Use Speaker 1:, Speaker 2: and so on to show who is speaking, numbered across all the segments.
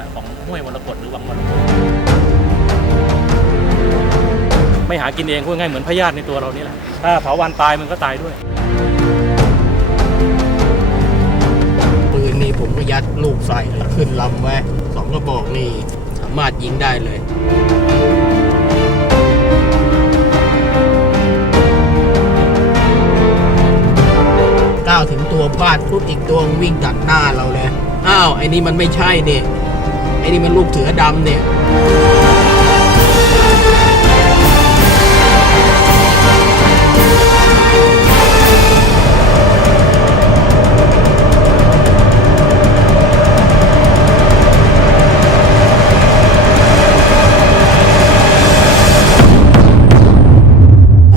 Speaker 1: ลักษณะของห้วยมรกตหรือวังมรกตไม่หากินเองพูดง่ายเหมือนพยาธิในตัวเรานี่แหละ ถ้าเผาวันตายมันก็ตายด้วย
Speaker 2: ปืนนี่ผมก็ยัดลูกใส่แล้วขึ้นลำไว้สองกระบอกนี่สามารถยิงได้เลยก้าวถึงตัวบ้านปุ๊บอีกตัววิ่งตัดหน้าเราเลย อ้าวไอ้นี่มันไม่ใช่เนี่ย ไอ้นี่มันลูกเสือดำเนี่ย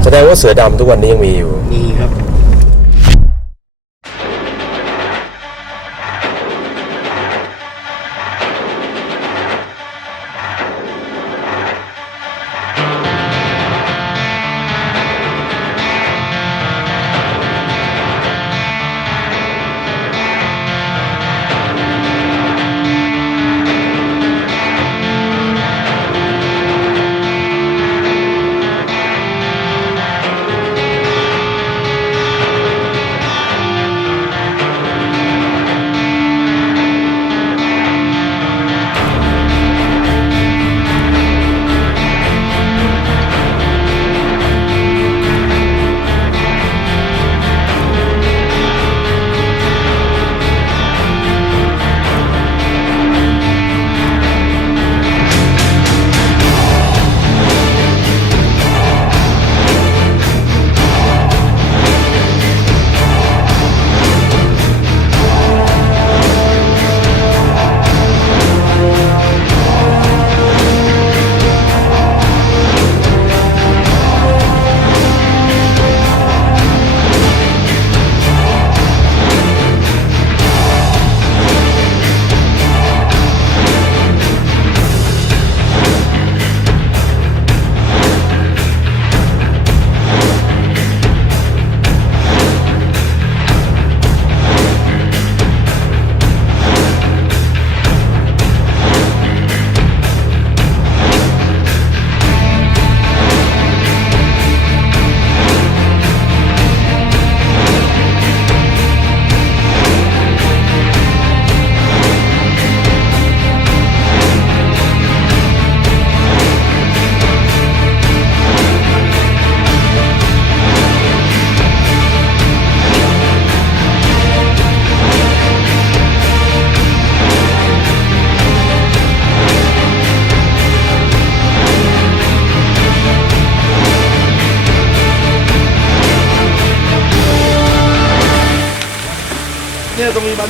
Speaker 3: แสดงว่าเสือดำทุกวันนี้ยังมีอยู่
Speaker 2: นี่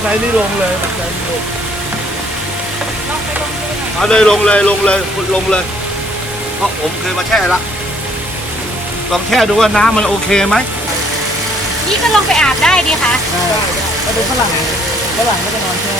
Speaker 2: ครับ
Speaker 4: เนี่ยตรงนี้บันไดนี่ลงเลยบันไดนี่ลงเอาเลยลงเลยลงเลยลงเลย เพราะผมเคยมาแช่ละลองแช่ดูว่าน้ำมันโอเคไหม
Speaker 5: นี่ก็ลงไปอาบได้ดีค่ะ
Speaker 2: ก็เป็นฝรั่งฝรั่งก็จะนอนแช่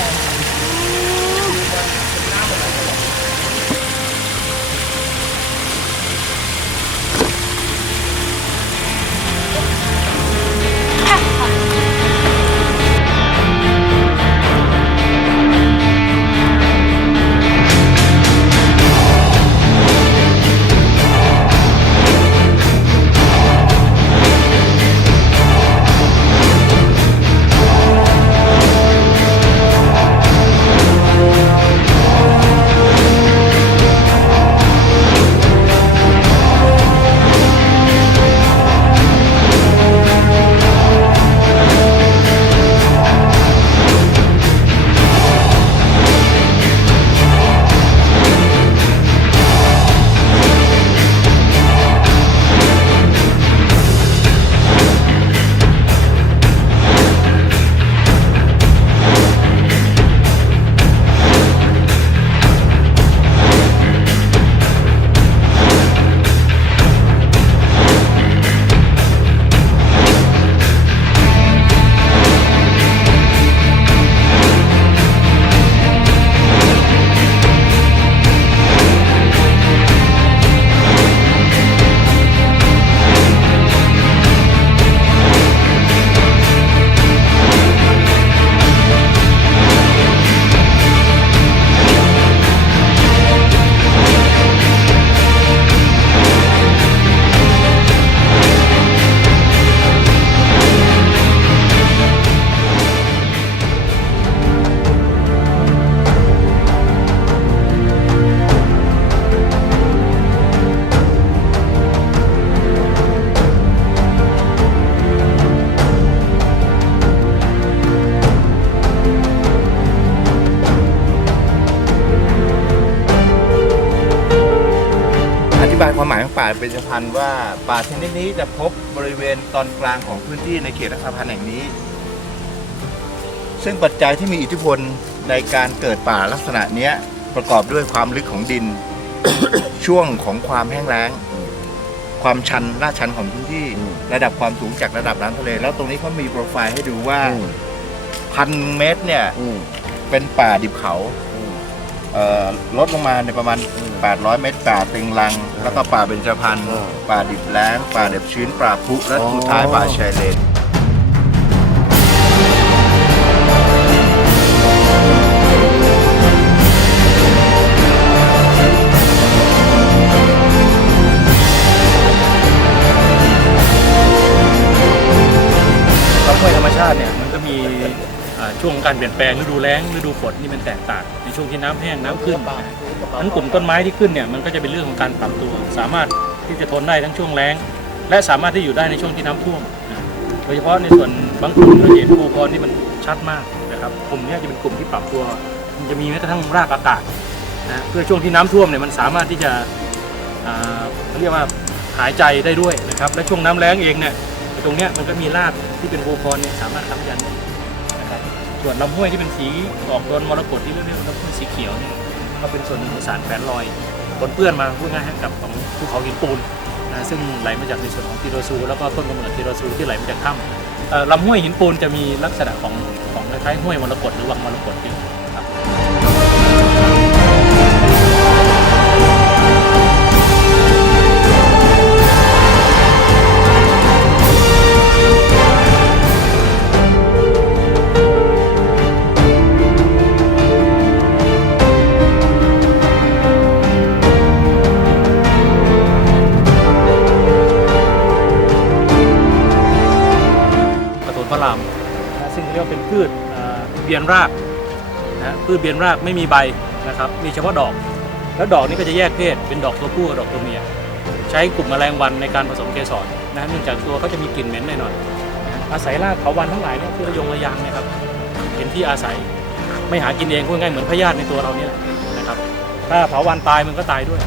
Speaker 4: เป็นจพันธุ์ว่าป่าชนิดนี้จะพบบริเวณตอนกลางของพื้นที่ในเขตรักษาพันธุ์แห่งนี้ ซึ่งปัจจัยที่มีอิทธิพลในการเกิดป่าลักษณะเนี้ยประกอบด้วยความลึกของดิน ช่วงของความแห้งแล้ง ความชันลาดชันของพื้นที่ ระดับความสูงจากระดับน้ำทะเล แล้วตรงนี้เขามีโปรไฟล์ให้ดูว่าพันเมตรเนี่ยเป็นป่าดิบเขา เอ่อลดลงมาในประมาณ 800 เมตรป่าเต็งลัง แล้วก็ป่าเบญจพรรณป่าดิบแล้ง ป่าเด็บชื้นป่าพุและสุดท้ายป่าชายเลน
Speaker 1: ลำห้วยธรรมชาติเนี่ยมันก็มีอ่า ช่วงการเปลี่ยนแปลงฤดูแล้งฤดูฝนนี่มันแตกต่างในช่วงที่น้ำแห้งน้ำขึ้นนั้นกลุ่มต้นไม้ที่ขึ้นเนี่ยมันก็จะเป็นเรื่องของการปรับตัว สามารถที่จะทนได้ทั้งช่วงแล้ง และสามารถที่อยู่ได้ในช่วงที่น้ำท่วมโดยเฉพาะในส่วนบางกลุ่มเราเห็นภูพรที่มันชัดมากนะครับกลุ่มเนี้จะเป็นกลุ่มที่ปรับตัว มันจะมีแม้กระทั่งรากอากาศนะเพื่อช่วงที่น้ำท่วมเนี่ยมันสามารถที่จะเขาเรียกว่าหายใจได้ด้วยนะครับและช่วงน้ำแล้งเองเนี่ยตรงเนี้ยมันก็มีรากที่เป็นโบพรเนี่ยสามารถค้ำยันได้ ส่วนลำห้วยที่เป็นสีออกโดนมรกตที่เรียกว่าลำห้วยสีเขียวเนี่ยก็เป็นส่วนหนึ่งของสารแฝงลอยปนเปื้อนมาพูดง่ายๆกับของภูเขาหินปูนนะซึ่งไหลมาจากในส่วนของทีโรซูแล้วก็ต้นกำเนิดทีโรซูที่ไหลมาจากถ้ำลำห้วยหินปูนจะมีลักษณะของของคล้ายๆห้วยมรกตหรือวังมรกตอยู่ นรากนะพืชเบียนรากไม่มีใบนะครับ มีเฉพาะดอก แล้วดอกนี้ก็จะแยกเพศเป็นดอกตัวผู้กับดอกตัวเมีย ใช้กลุ่มแมลงวันในการผสมเกสรนะเนื่องจากตัวเขาจะมีกลิ่นเหม็นหน่อยๆนอาศัยรากเขาวันทั้งหลายเนี่ยที่ระยงระยางเนะครับ เป็นที่อาศัยไม่หากินเองพูดง่ายๆเหมือนพยาธิในตัวเรานี่แหละนะครับ ถ้าเผาวันตายมันก็ตายด้วย